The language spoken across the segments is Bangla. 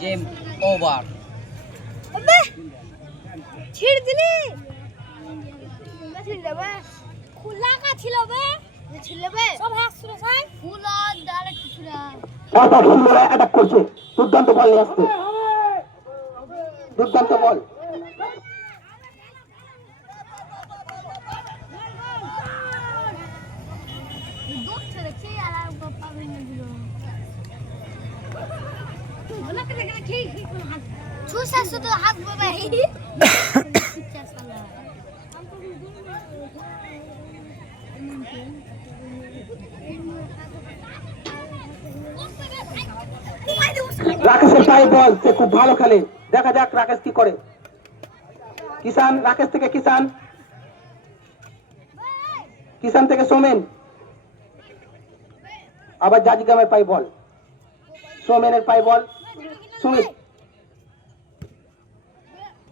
Game over. अबे ছিড় দিলি ছিড় দেবে খোলা কা ছিল বে ছিল বে সব হাসছে ভাই খোলা ডাইরেক্ট ছুরা অ্যাটাক সুন্দর অ্যাটাক করছে দুর্দান্ত বল নিয়ে আসছে দুর্দান্ত বল দৌড়ছে দেখছি আর পাবে না দিল বলা কে দেখলে ঠিক ছুসা শুধু হাত বাবা রাকেশের পায়ে বল সে খুব ভালো খেলে দেখা যাক রাকেশ কি করে কিষান রাকেশ থেকে কিষান কিষান থেকে সোমেন আবার জাজিগ্রামের পায়ে বল সোমেনের পায়ে বল সুমিত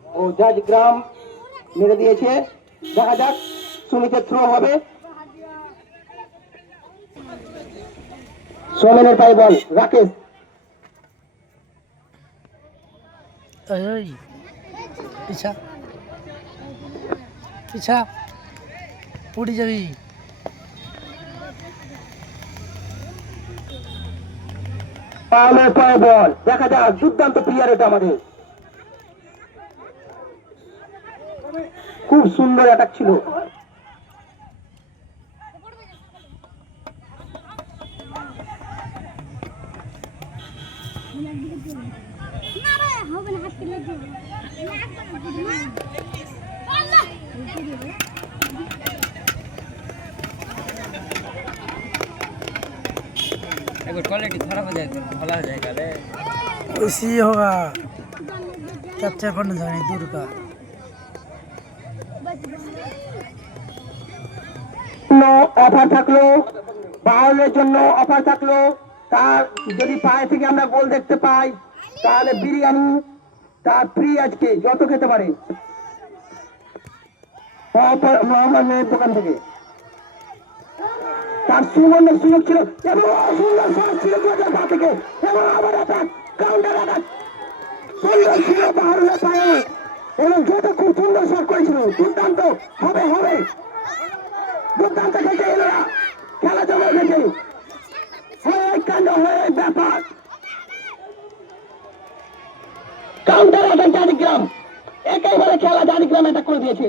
ও জাজিগ্রাম মেরে দিয়েছে দেখা যাক সুমিতের থ্রো হবে সোমেনের পায়ে বল রাকেশ পিছা পিছা পড়ে যাবি পাওয়ালের পায়ে বল দেখা যাক দুর্দান্ত প্লেয়ার এটা আমাদের খুব সুন্দর অ্যাটাক ছিল না রে হবে না হাত কেটে দিও আল্লাহ अगर क्वालिटी खराब हो जाएगा भला हो जाएगा रे वैसे ही होगा कैप्चर करने जाने दूर का অফার থাকলো বাউলের জন্য অফার থাকলো তার যদি পায়ে থেকে আমরা গোল দেখতে পাই তাহলে বিরিয়ানি তার ফ্রি আজকে যত খেতে পারে মোহাম্মদের দোকান থেকে তার সুবর্ণ সুযোগ ছিল এবং সুন্দর শট ছিল 2005 থেকে এবং আবার অ্যাটাক কাউন্টার অ্যাটাক সুন্দর ছিল বাউলের পায়ে এবং যেটা খুব সুন্দর শট করেছিল দুর্দান্ত হবে হবে দুর্দান্ত খেলছে এলোরা খেলা জমে গেছে হয়ে কাণ্ড হয়ে ব্যাপার কাউন্টার অ্যাটাক জানিগ্রাম একেবারে খেলা জানিগ্রাম অ্যাটাক করে দিয়েছে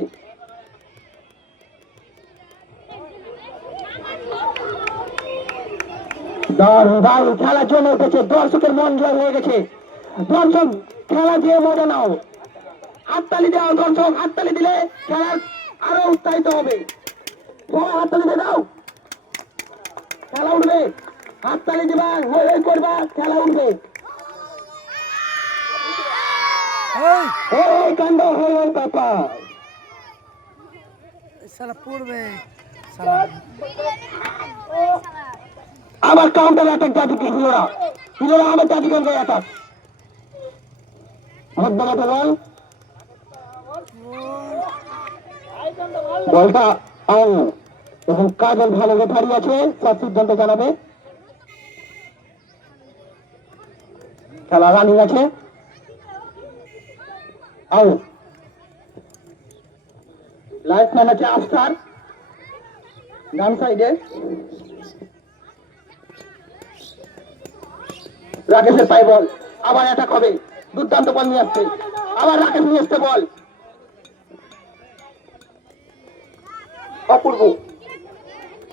দারুণ দারুণ খেলা জমে উঠেছে দর্শকের মন জয় হয়ে গেছে দর্শক খেলা দিয়ে মজা নাও হাততালি দাও দর্শক হাততালি দিলে খেলা আরো উৎসাহিত হবে সবাই হাততালি দিয়ে দাও খেলা উঠবে হাততালি দিবা হয়ে করবা খেলা উঠবে এই কাণ্ড হয়ে বাপা साला পড়বে साला আবার কাউন্টার অ্যাটাক জাতিকে হিলোরা হিলোরা আবার জাতিকে অ্যাটাক মধ্যমাঠে বল বলটা এবং কাজল ভালো রেফারি আছে তার সিদ্ধান্ত জানাবে খেলা রানিং আছে লাইফম্যান আছে আফতার ডান সাইডে রাকেশের পায়ে বল আবার অ্যাটাক হবে দুর্দান্ত বল নিয়ে আসছে আবার রাকেশ নিয়ে আসছে বল অপূর্ব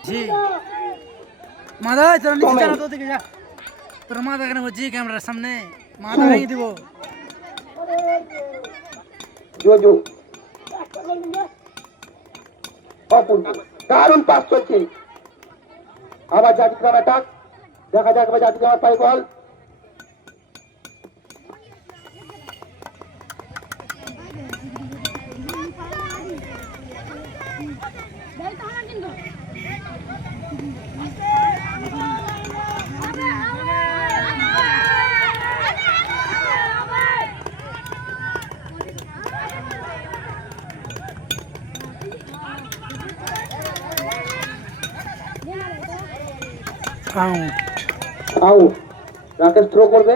जी मादा तेरा नीचे जाना तो दिखे जा तेरा मादा करने वो जी कैमरा सामने मादा कहीं थी वो জোজো অপূর্ব দারুণ পাস চলছে আবার জাতিগ্রাম অ্যাটাক দেখা যাক আবার জাতিগ্রামের পায়ে বল आउट আউট রাকেশ থ্রো করবে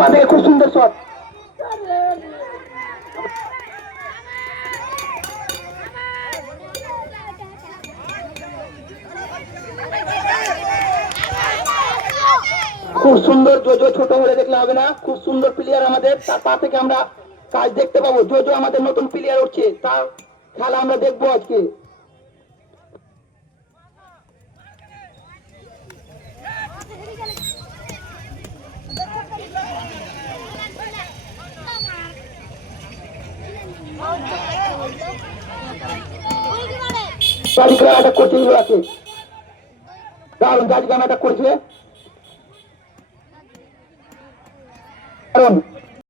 পা থেকে খুব সুন্দর শট। খুব সুন্দর জোজো, ছোট হলে দেখলে হবে না, খুব সুন্দর প্লেয়ার আমাদের, তার পা থেকে আমরা কাজ দেখতে পাবো। জোজো আমাদের নতুন প্লেয়ার উঠছে, তার খেলা আমরা দেখবো আজকে। জাজিকা অ্যাটাক করছে, ইংলাকে দারুণ জাজিকা অ্যাটাক করছে। কারণ